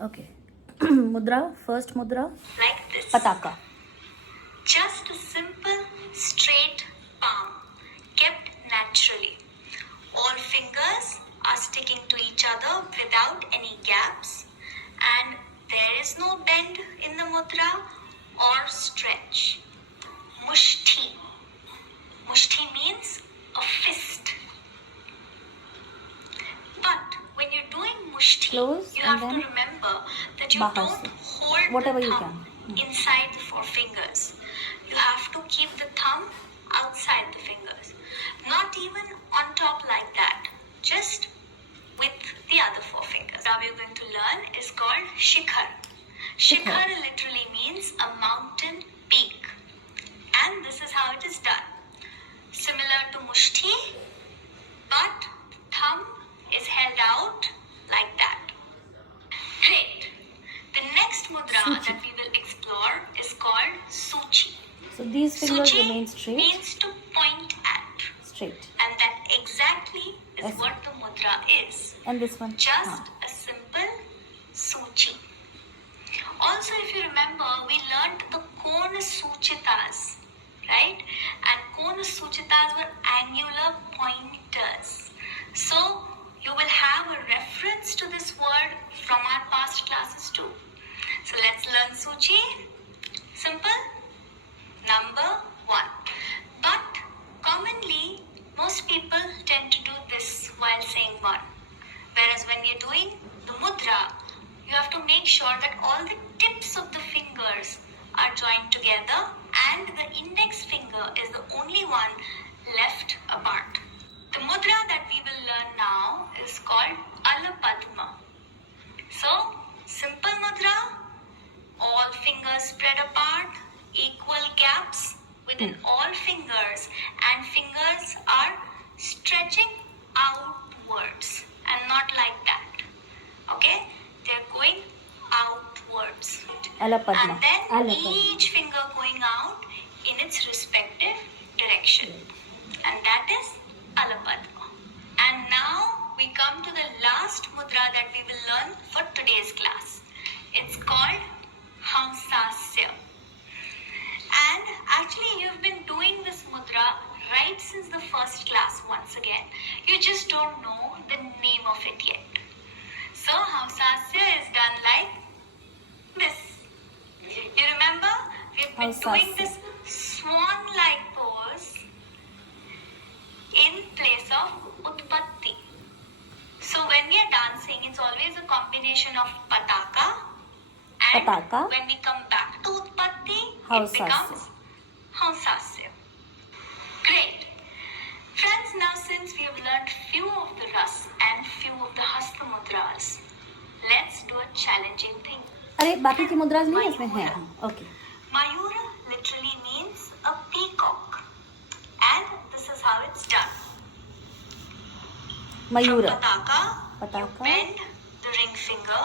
Okay. Mudra, first mudra. like this. Pataka. Just a simple straight palm kept naturally. All fingers are sticking to each other without any gaps, and there is no bend in the mudra or stretch. Mushti. Mushti means a fist. But when you're doing mushti, Close you and have to then remember that you bahar don't se. hold Whatever the you thumb can. inside the four fingers. You have to keep the thumb outside the fingers. Not even on top like that. Just with the other four fingers. Now we're going to learn is called shikhar. Shikhar literally means a mountain peak. And this is how it is done. Similar to mushti, but thumb is held out like that. Great. The next mudra Suchi. that we will explore is called Suchi. So these fingers Suchi remain straight. means to point at. Straight. And that exactly is Yes. what the mudra is. And this one. Just a simple Suchi. Also, if you remember, we learned the Kona Suchitas, right? And Kona Suchitas were angular pointers. So, you will have a reference to this word from our past classes too. So, let's learn Suchi. Simple. Number 1. But commonly, most people tend to do this while saying 1. Whereas when you're doing the mudra, you have to make sure that all the tips of the fingers are joined together and the index finger is the only one left apart. The mudra that we will learn now is called Alapadma. So, simple mudra, all fingers spread apart, equal gaps within all fingers, and fingers are stretching outwards and not like that. Okay? They're going outwards. Alapadma. And then Alapadma. each finger going out in its respective direction. And that is Alapadma. And now we come to the last mudra that we will learn for today's class. It's called Hamsasya. And actually you've been doing this mudra right since the first class once again. You just don't know the name of it yet. So Hamsasya is done like this. You remember? We've been doing this swan-like pose in place of Utpatti. So when we are dancing, it's always a combination of Pataka and Pataka. when we come back to Utpatti, it Hamsasya. becomes Hamsasya. Great. Friends, now since we have learned few of the Ras and few of the Hasta Mudras, let's do a challenging thing. अरे बाकी की मुद्राज नहीं है इसमें है. Okay. Mayura literally means a peacock. And this is how it's done. Mayura. From Pataka, Pataka. bend the ring finger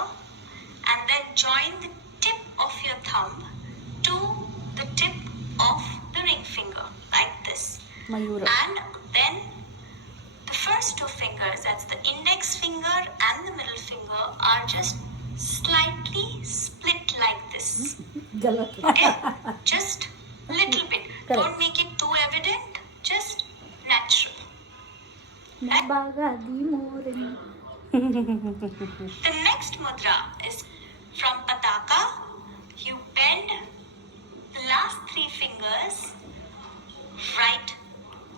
and then join the tip of your thumb to the tip of the ring finger, like this. Mayura. And then the first two fingers, that's the index finger and the middle finger, are just slightly split like this. गलत. Okay? Just little bit. Correct. Don't make it too evident. Just natural. बागादी Morni. The next mudra is from Pataka. You bend the last three fingers right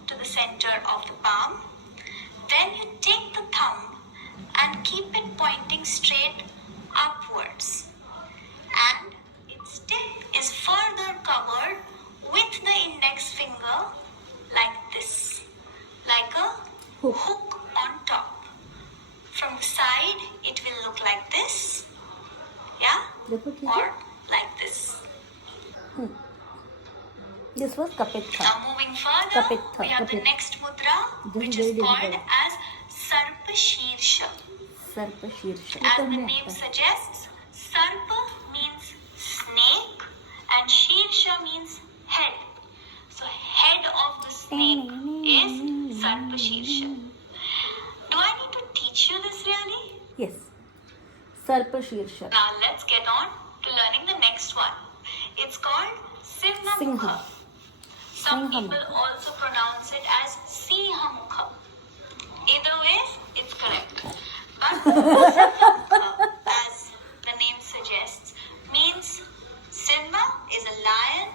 to the center of the palm. Then you take the thumb and keep it pointing straight upwards. And its tip is further covered with the index finger like this. Like a hook on top. From the side, it will look like this. Yeah? देखो ठीक Or है. like this. This was Kapitha. Now moving further, Kapitha, we have the Kapitha. next mudra, This which is is very called difficult. as Sarpa Shirsha. सर्प शीर्ष. As the name suggests, Sarpa means snake and Shirsha means head. So head of the snake is Sarpa Shirsha. Do I need to teach you this really? Yes. Sarpashirshak. Now let's get on to learning the next one. It's called Simha Singha. Mukha. Some Singha people Mukha. also pronounce it as Siha Mukha. Either way, it's correct. But Simha Mukha, as the name suggests, means Simha is a lion,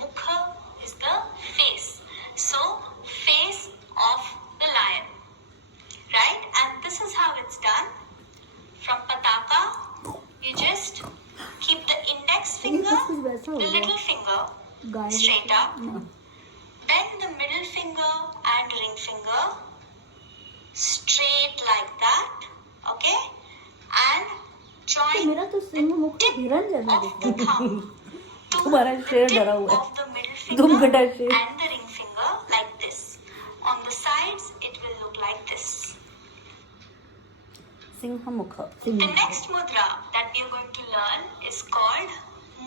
Mukha is the face. So, face of the lion. Right? And this is how it's done. From Pataka, you just keep the index finger, the little finger straight up. Bend the middle finger and ring finger straight like that. Okay? And join मेरा तो सिंह मुख का हिरन जैसा of दिख the रहा है thumb to तुम्हारा शेर the डरा tip हुआ है of the middle तुम finger गधा शेर and the ring finger like this. On the sides, it will look like this. Singh मुख The next mudra that we are going to learn is called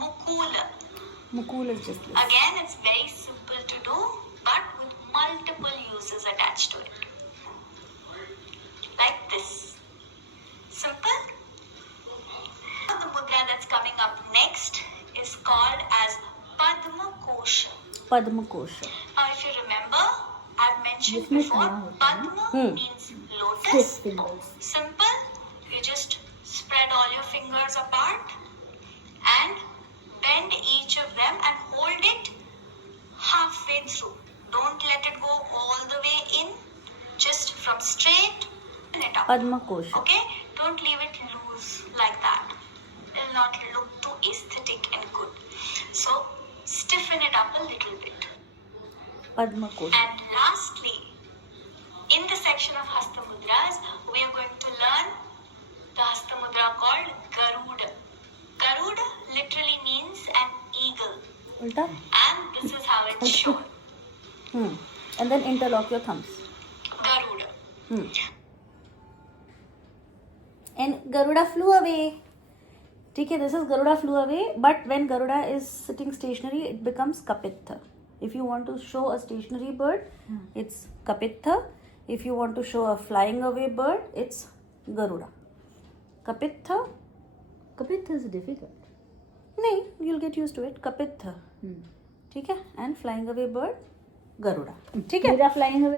Mukula. Mukul is just this. Again, it's very simple to do, but with multiple uses attached to it. Like this. Simple. The mudra that's coming up next is called as Padma Kosha. पद्म कोश Now, if you remember, I've mentioned जिसमें before, खड़ा होता है ना? Padma means lotus. fingers Simple. You just spread all your fingers apart and bend each of them and hold it halfway through. Don't let it go all the way in. Just from straight and it up. पद्म कोश Okay? Don't leave it loose like that. It will not look too aesthetic and good. So, stiffen it up a little bit. पद्म कोश And lastly, in the section of Hasta Mudras, we are going to learn the Hasta Mudra called Garuda. Garuda literally means an eagle. उल्टा And this is how it's shown. and then interlock your thumbs Garuda. and Garuda flew away ठीक है this is Garuda flew away but when Garuda is sitting stationary it becomes Kapitha. If you want to show a stationary bird it's Kapitha. If you want to show a flying away bird it's Garuda. Kapitha Kapitha is difficult. नहीं you'll get used to it. Kapitha ठीक है and flying away bird Garuda ठीक है मेरा flying away